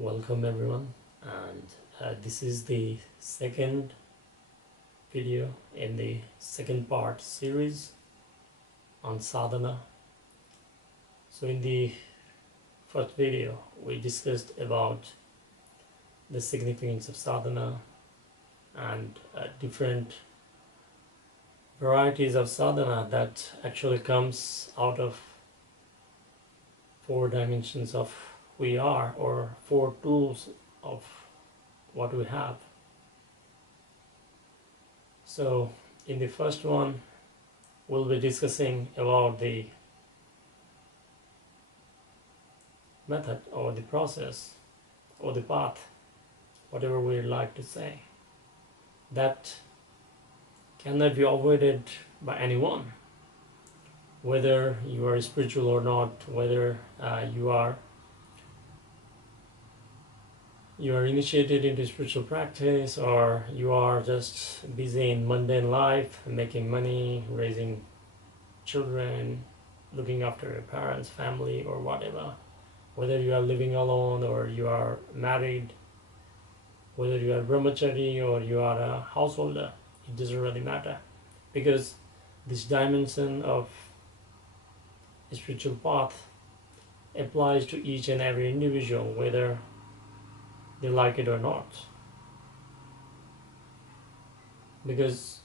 Welcome everyone, and this is the second video in the second part series on sadhana. So in the first video we discussed about the significance of sadhana and different varieties of sadhana that actually comes out of four dimensions of who we are, or four tools of what we have. So in the first one we'll be discussing about the method or the process or the path, whatever we like to say, that cannot be avoided by anyone, whether you are spiritual or not, whether you are initiated into spiritual practice, or you are just busy in mundane life, making money, raising children, looking after your parents, family, or whatever. Whether you are living alone or you are married, whether you are brahmachari or you are a householder, it doesn't really matter, because this dimension of spiritual path applies to each and every individual, whether they like it or not. Because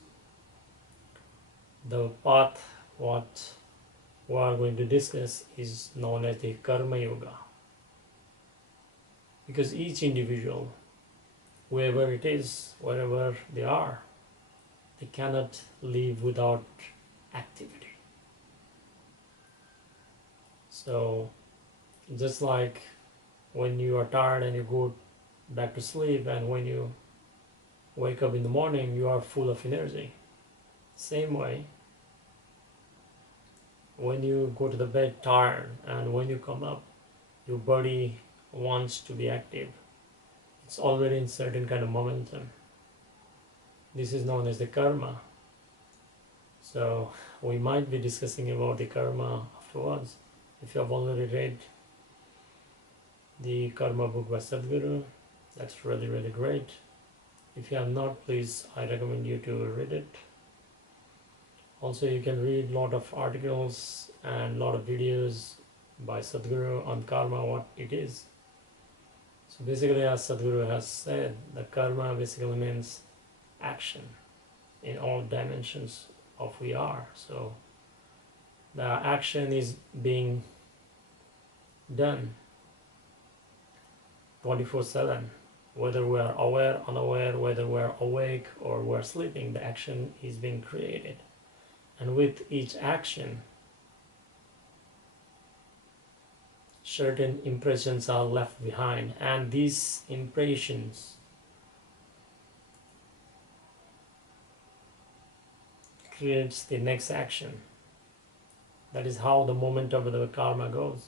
the path what we are going to discuss is known as the karma yoga. Because each individual, whoever it is, wherever they are, they cannot live without activity. So just like when you are tired and you go back to sleep, and when you wake up in the morning you are full of energy, same way when you go to the bed tired and when you come up your body wants to be active. It's already in certain kind of momentum. This is known as the karma. So we might be discussing about the karma afterwards. If you have already read the karma book by Sadhguru, that's really great. If you have not, please, I recommend you to read it. Also, you can read a lot of articles and a lot of videos by Sadhguru on karma, what it is. So basically, as Sadhguru has said, the karma basically means action in all dimensions of who we are. So the action is being done 24/7. Whether we are aware, unaware, whether we are awake or we are sleeping, the action is being created. And with each action, certain impressions are left behind, and these impressions creates the next action. That is how the momentum of the karma goes.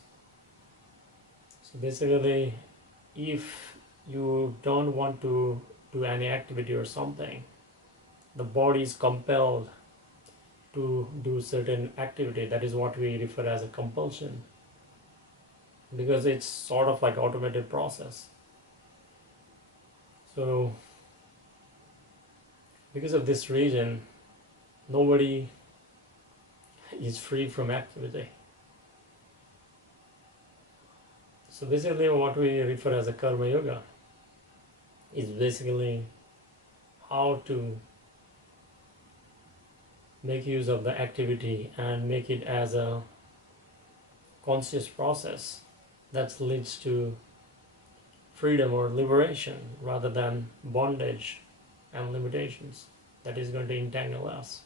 So basically, if you don't want to do any activity or something, the body is compelled to do certain activity. That is what we refer as a compulsion, because it's sort of like automated process. So because of this reason, nobody is free from activity. So basically what we refer as a karma yoga is basically how to make use of the activity and make it as a conscious process that leads to freedom or liberation rather than bondage and limitations that is going to entangle us.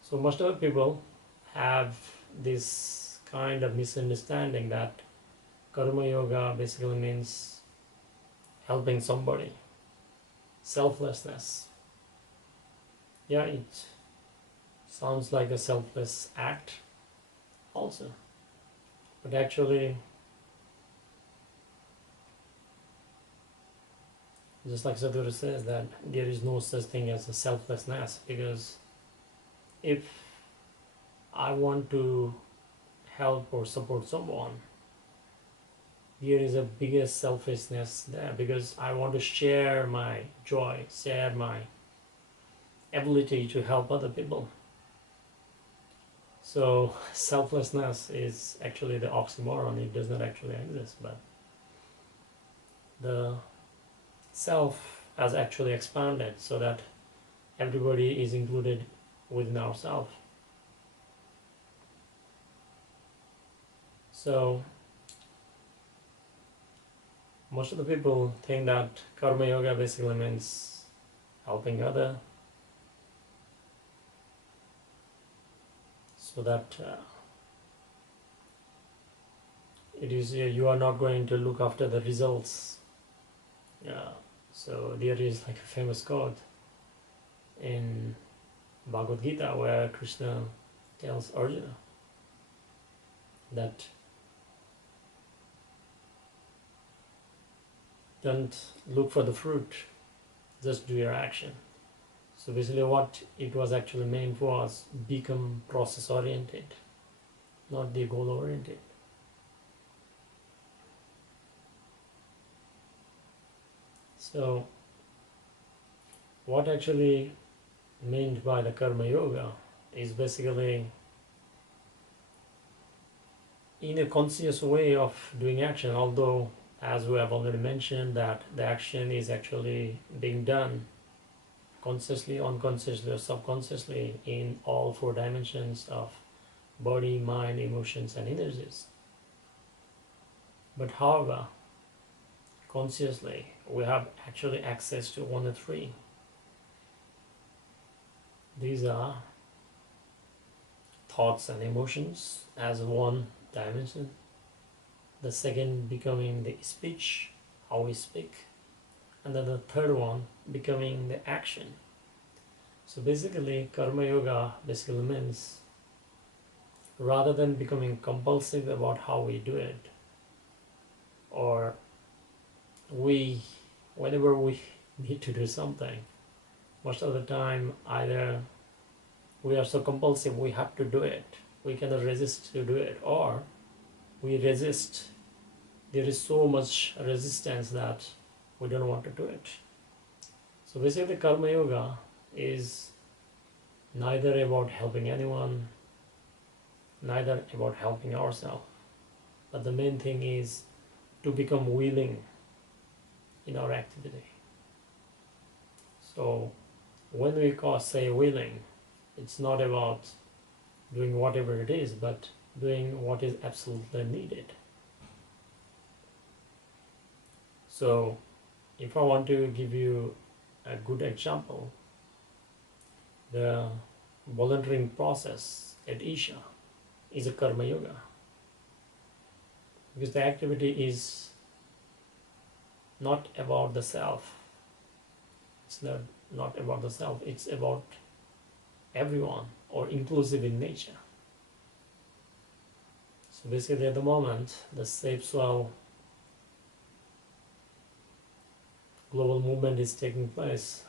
So most of the people have this kind of misunderstanding that karma yoga basically means helping somebody, selflessness. Yeah, it sounds like a selfless act also, but actually, just like Sadhguru says, that there is no such thing as a selflessness, because if I want to help or support someone, there is a biggest selfishness there, because I want to share my joy, share my ability to help other people. So selflessness is actually the oxymoron. It does not actually exist, but the self has actually expanded so that everybody is included within ourselves. So most of the people think that karma yoga basically means helping other, so that it is you are not going to look after the results. Yeah. So there is like a famous quote in Bhagavad Gita where Krishna tells Arjuna that don't look for the fruit, just do your action. So basically what it was actually meant was become process oriented, not the goal oriented. So what actually meant by the karma yoga is basically in a conscious way of doing action, although as we have already mentioned that the action is actually being done consciously, unconsciously or subconsciously in all four dimensions of body, mind, emotions and energies. But however, consciously we have actually access to one and three. These are thoughts and emotions as one dimension, the second becoming the speech, how we speak, and then the third one becoming the action. So basically karma yoga basically means rather than becoming compulsive about how we do it, or whenever we need to do something, most of the time either we are so compulsive we have to do it, we cannot resist to do it, or we resist, there is so much resistance that we don't want to do it. So basically karma yoga is neither about helping anyone, neither about helping ourselves, but the main thing is to become willing in our activity. So when we say willing, it's not about doing whatever it is, but doing what is absolutely needed. So if I want to give you a good example, the volunteering process at Isha is a karma yoga, because the activity is not about the self. It's not about the self, it's about everyone, or inclusive in nature. So basically at the moment the Safe Soil global movement is taking place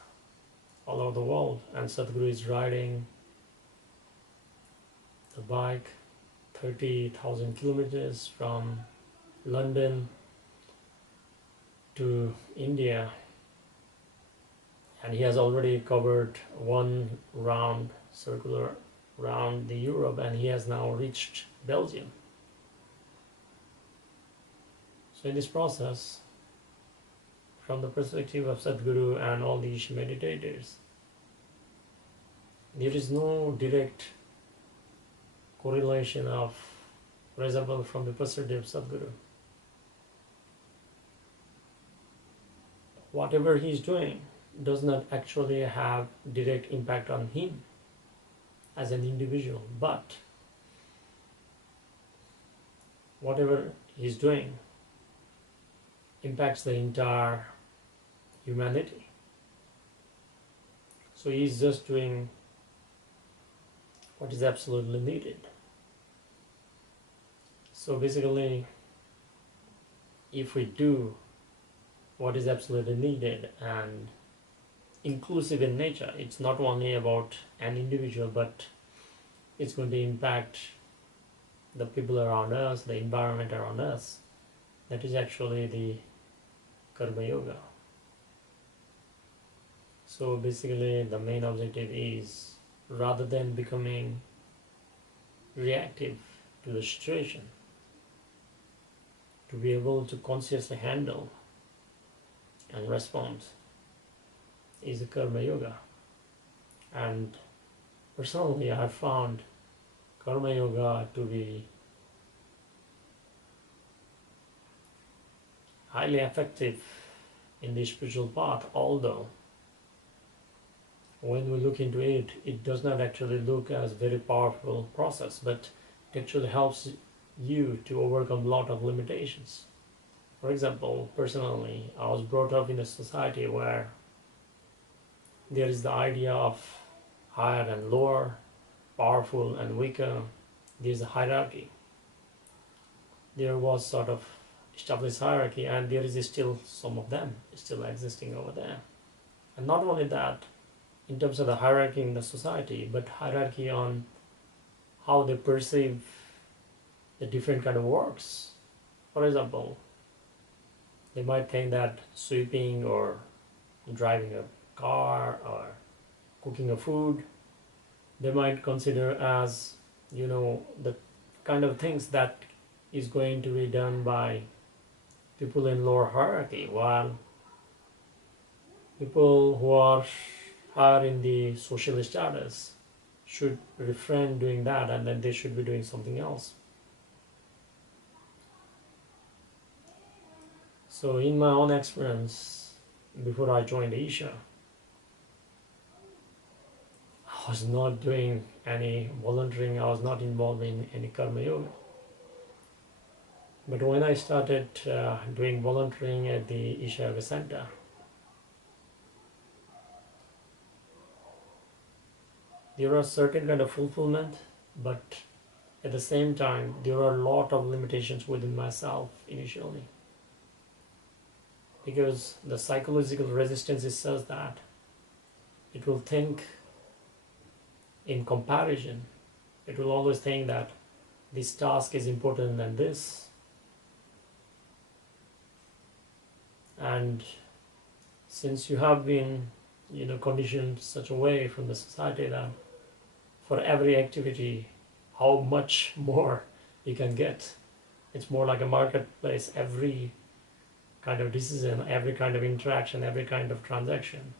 all over the world, and Sadhguru is riding the bike 30,000 kilometers from London to India, and he has already covered one circular round the Europe, and he has now reached Belgium. So in this process, from the perspective of Sadhguru and all these meditators, there is no direct correlation of result from the perspective of Sadhguru. Whatever he is doing does not actually have direct impact on him as an individual, but whatever he is doing impacts the entire humanity. So he is just doing what is absolutely needed. So basically, if we do what is absolutely needed and inclusive in nature, it's not only about an individual, but it's going to impact the people around us, the environment around us, That is actually the Karma Yoga. So basically the main objective is, rather than becoming reactive to the situation, to be able to consciously handle and respond is a Karma Yoga. And personally I found Karma Yoga to be highly effective in the spiritual path, although when we look into it, it does not actually look as very powerful process, but it actually helps you to overcome a lot of limitations. For example, personally, I was brought up in a society where there is the idea of higher and lower, powerful and weaker. There is a hierarchy. There was sort of established hierarchy, and there is still some of them still existing over there. And not only that, in terms of the hierarchy in the society, but hierarchy on how they perceive the different kind of works. For example, they might think that sweeping or driving a car or cooking a food, they might consider as, the kind of things that is going to be done by people in lower hierarchy, while people who are higher in the social status should refrain doing that, and then they should be doing something else. So in my own experience, before I joined Isha, I was not doing any volunteering, I was not involved in any Karma Yoga. But when I started doing volunteering at the Isha Yoga Center, there are certain kind of fulfillment, but at the same time, there are a lot of limitations within myself initially. Because the psychological resistance is such that it will think in comparison. It will always think that this task is important than this. And since you have been, conditioned such a way from the society that for every activity, how much more you can get. It's more like a marketplace. Every kind of decision, every kind of interaction, every kind of transaction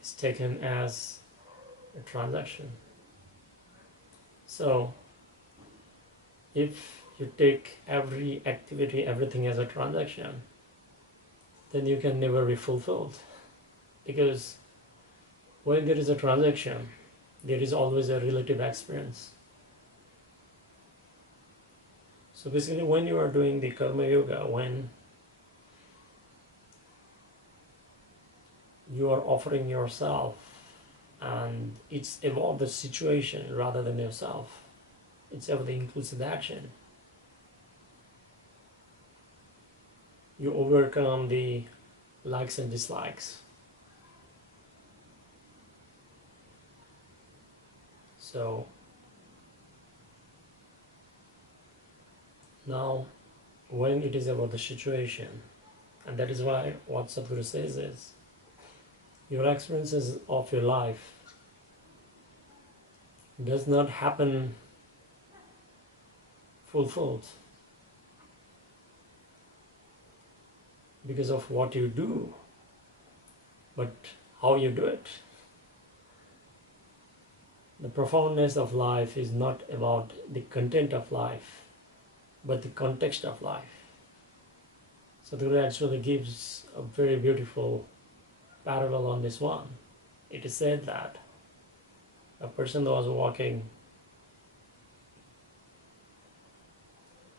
is taken as a transaction. So if you take every activity, everything as a transaction, then you can never be fulfilled. Because when there is a transaction, there is always a relative experience. So basically, when you are doing the Karma Yoga, when you are offering yourself, and it's about the situation rather than yourself, it's about the inclusive action, you overcome the likes and dislikes. So now when it is about the situation, and that is why what Sadhguru says is, your experiences of your life does not happen fulfilled because of what you do, but how you do it. The profoundness of life is not about the content of life, but the context of life. So the Guru actually gives a very beautiful parallel on this one. It is said that a person was walking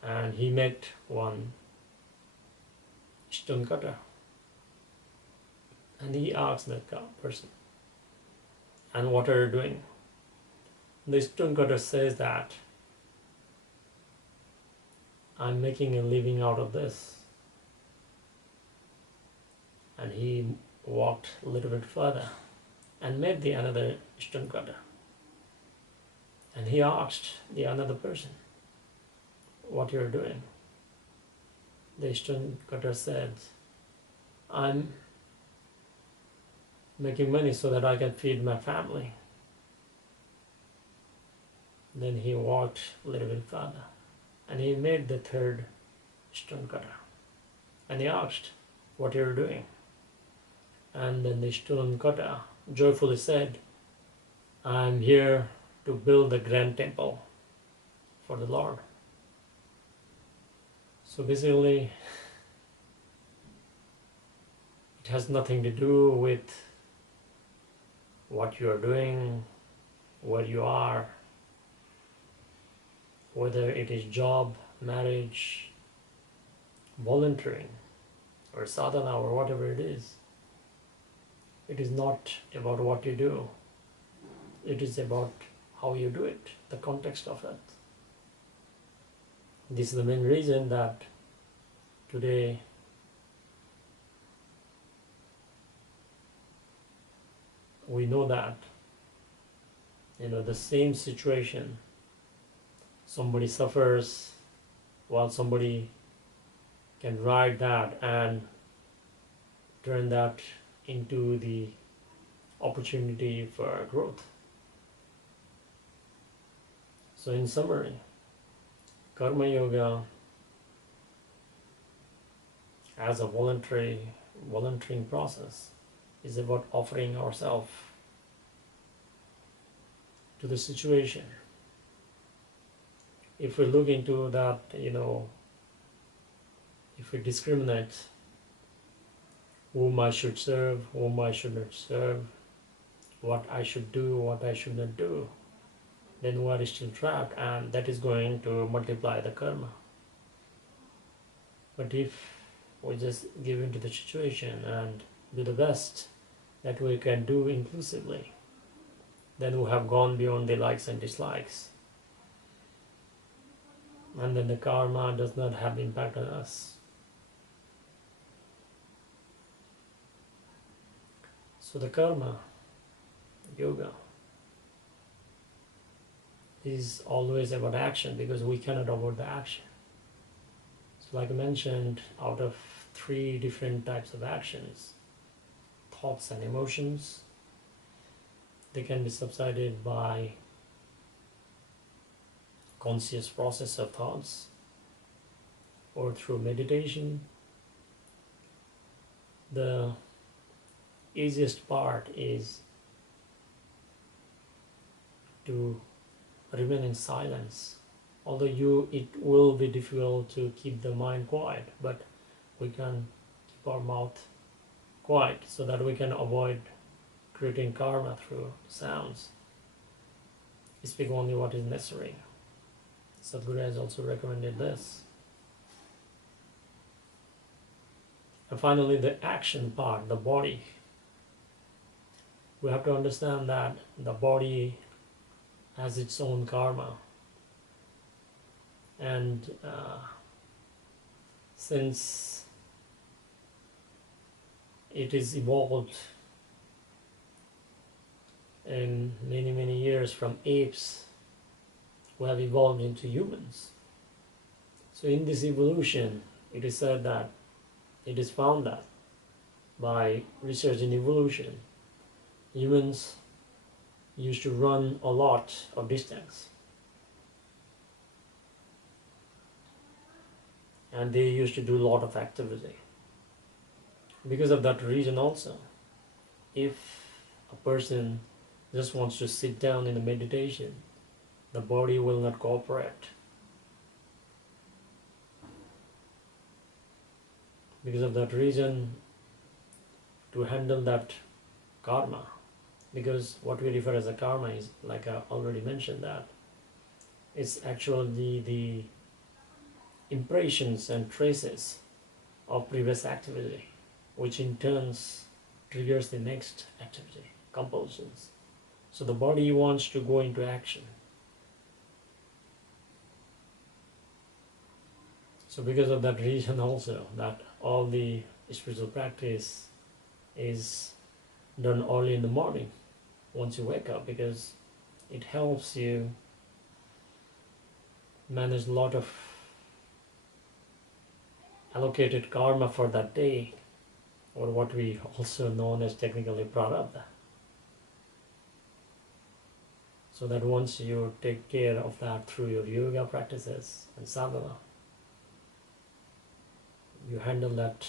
and he met one stone cutter, and he asked that person, "And what are you doing?" The stone cutter says that, "I'm making a living out of this." And he walked a little bit further and met the another stone cutter. And he asked the another person, "What you're doing?" the stone cutter said, I'm making money so that I can feed my family. Then he walked a little bit further and he made the third stone cutter. And he asked, what you're doing? And then the stone cutter joyfully said, I'm here to build a grand temple for the Lord. So basically, it has nothing to do with what you are doing, where you are, whether it is job, marriage, volunteering, or sadhana, or whatever it is. It is not about what you do. It is about how you do it, the context of it. This is the main reason that today we know that, the same situation, somebody suffers while somebody can ride that and turn that into the opportunity for growth. So in summary, Karma Yoga as a volunteering process is about offering ourselves to the situation. If we look into that, if we discriminate whom I should serve, whom I should not serve, what I should do, what I should not do, then we are still trapped, and that is going to multiply the karma. But if we just give into the situation and do the best that we can do inclusively, then we have gone beyond the likes and dislikes. And then the karma does not have impact on us. So the karma yoga is always about action, because we cannot avoid the action. So like I mentioned, out of 3 different types of actions, thoughts and emotions, they can be subsided by conscious process of thoughts or through meditation. The easiest part is to remain in silence. Although it will be difficult to keep the mind quiet, but we can keep our mouth quiet so that we can avoid creating karma through sounds. Speak only what is necessary. Sadhguru has also recommended this. And finally, the action part, the body. We have to understand that the body has its own karma. And since it is evolved in many years from apes, who have evolved into humans. So in this evolution, it is said that it is found that by research in evolution, humans used to run a lot of distance. And they used to do a lot of activity. Because of that reason also, if a person just wants to sit down in a meditation, the body will not cooperate. Because of that reason, to handle that karma, because what we refer as a karma is, like I already mentioned, that it's actually the impressions and traces of previous activity, which in turn triggers the next activity, compulsions. So the body wants to go into action. So because of that reason also, that all the spiritual practice is done early in the morning once you wake up, because it helps you manage a lot of allocated karma for that day, or what we also known as technically prarabdha. So that once you take care of that through your yoga practices and sadhana, you handle that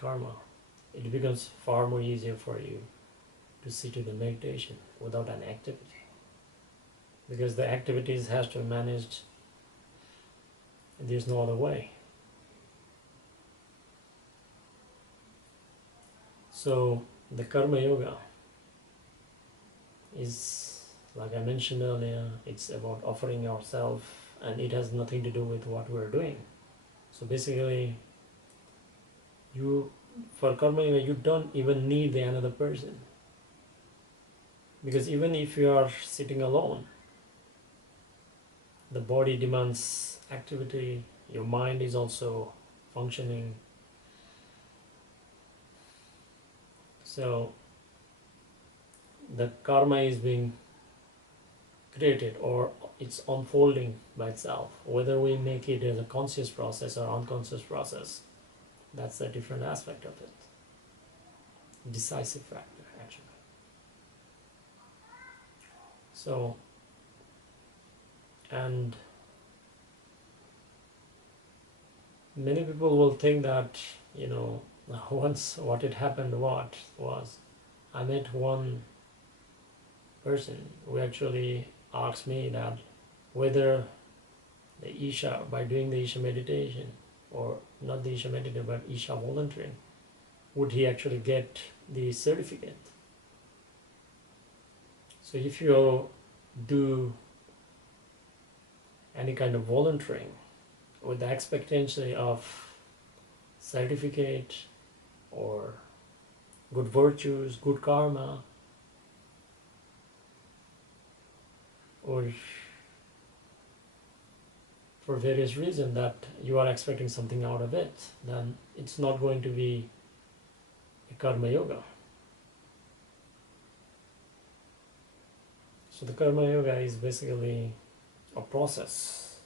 karma, it becomes far more easier for you to sit in the meditation without an activity. Because the activities has to be managed, and there's no other way. So the karma yoga is, like I mentioned earlier, it's about offering ourselves, and it has nothing to do with what we're doing. So basically, for karma yoga, you don't even need the another person. Because even if you are sitting alone, the body demands activity, your mind is also functioning. So the karma is being created, or it's unfolding by itself. Whether we make it as a conscious process or unconscious process, that's a different aspect of it. Decisive factor, actually. So, and many people will think that, once what had happened was, I met one person who actually asked me that whether the Isha, by doing the Isha meditation, or not the Isha meditation, but Isha volunteering, would he actually get the certificate? So if you do any kind of volunteering with the expectancy of certificate or good virtues, good karma, or for various reasons that you are expecting something out of it, then it's not going to be a karma yoga. So the karma yoga is basically a process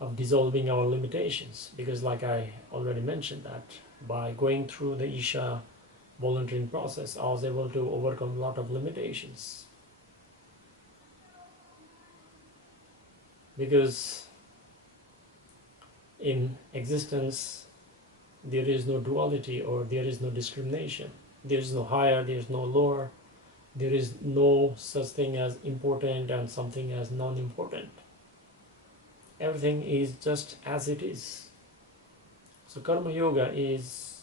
of dissolving our limitations, because like I already mentioned, that by going through the Isha volunteering process, I was able to overcome a lot of limitations. Because in existence, there is no duality, or there is no discrimination. There is no higher, there is no lower. There is no such thing as important and something as non-important. Everything is just as it is. So karma yoga is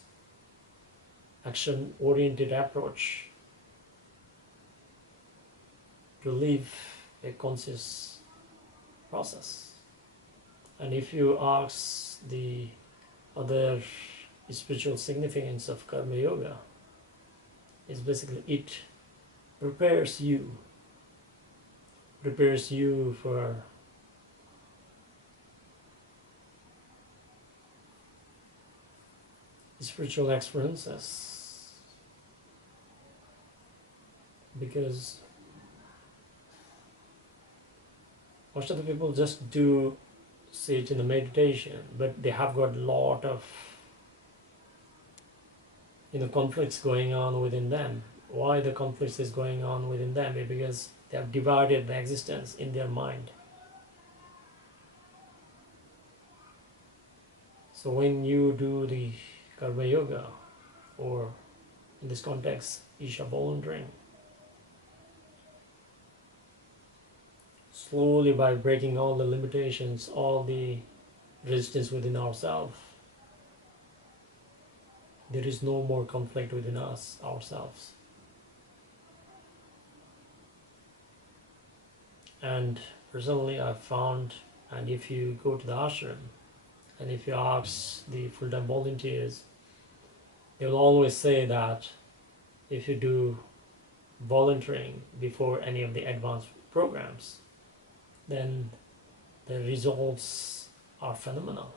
action-oriented approach to live a conscious process. And if you ask the other spiritual significance of karma yoga, it's basically it prepares you for spiritual experiences. Because most of the people just do sit in the meditation, but they have got a lot of conflicts going on within them. Why the conflicts is going on within them? Because they have divided the existence in their mind. So when you do the karma yoga, or in this context, Isha volunteering, slowly, by breaking all the limitations, all the resistance within ourselves, there is no more conflict within ourselves. And personally, I've found, and if you go to the ashram, and if you ask the full-time volunteers, they will always say that if you do volunteering before any of the advanced programs, then the results are phenomenal.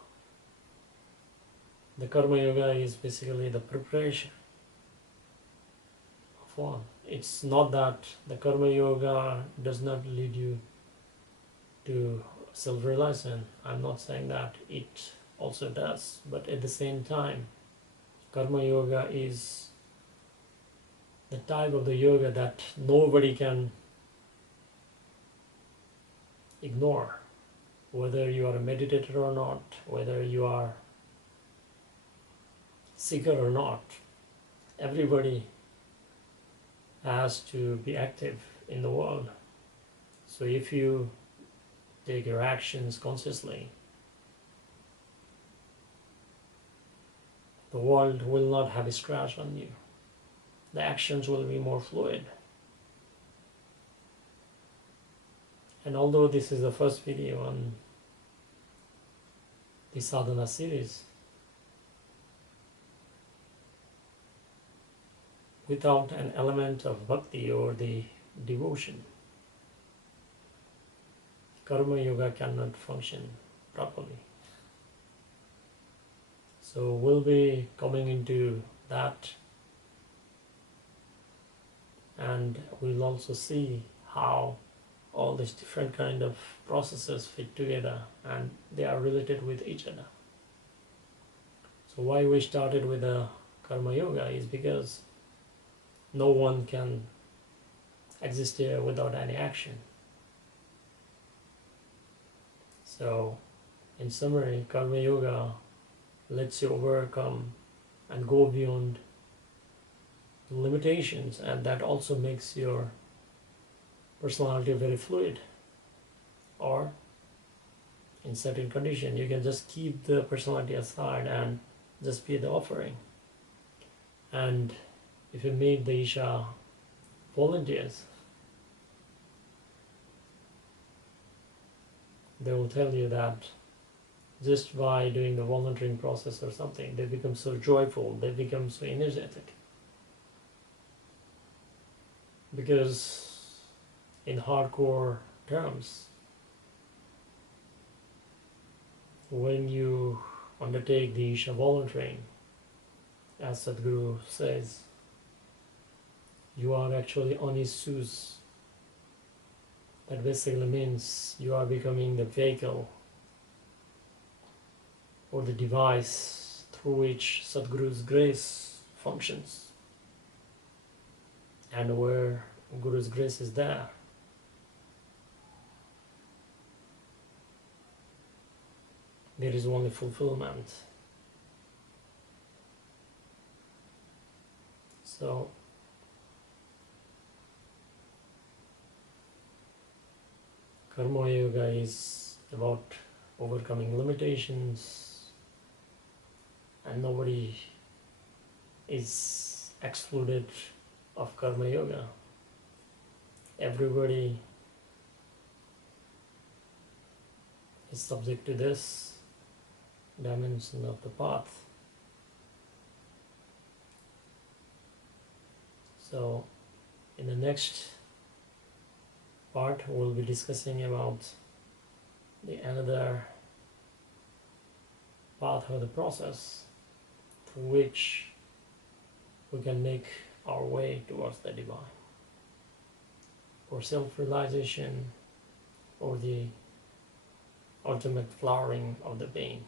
The karma yoga is basically the preparation of one. It's not that the karma yoga does not lead you to self-realization. I'm not saying that. It also does. But at the same time, Karma Yoga is the type of the yoga that nobody can ignore. Whether you are a meditator or not, whether you are seeker or not, everybody has to be active in the world. So if you take your actions consciously, the world will not have a scratch on you. The actions will be more fluid. And although this is the first video on the sadhana series, without an element of bhakti or the devotion, Karma Yoga cannot function properly. So we'll be coming into that, and we'll also see how all these different kind of processes fit together and they are related with each other. So why we started with the Karma Yoga is because no one can exist here without any action. So in summary, Karma Yoga lets you overcome and go beyond limitations, and that also makes your personality very fluid. Or in certain condition, you can just keep the personality aside and just be the offering. And if you meet the Isha volunteers, they will tell you that just by doing the volunteering process or something, they become so joyful, they become so energetic. Because in hardcore terms, when you undertake the Isha volunteering, as Sadhguru says, you are actually on his shoes. That basically means you are becoming the vehicle or the device through which Sadhguru's grace functions. And where Guru's grace is there, there is only fulfillment. So Karma Yoga is about overcoming limitations, and nobody is excluded of Karma Yoga. Everybody is subject to this dimension of the path. So in the next part, we'll be discussing about the another path or the process through which we can make our way towards the divine, for self-realization or the ultimate flowering of the being.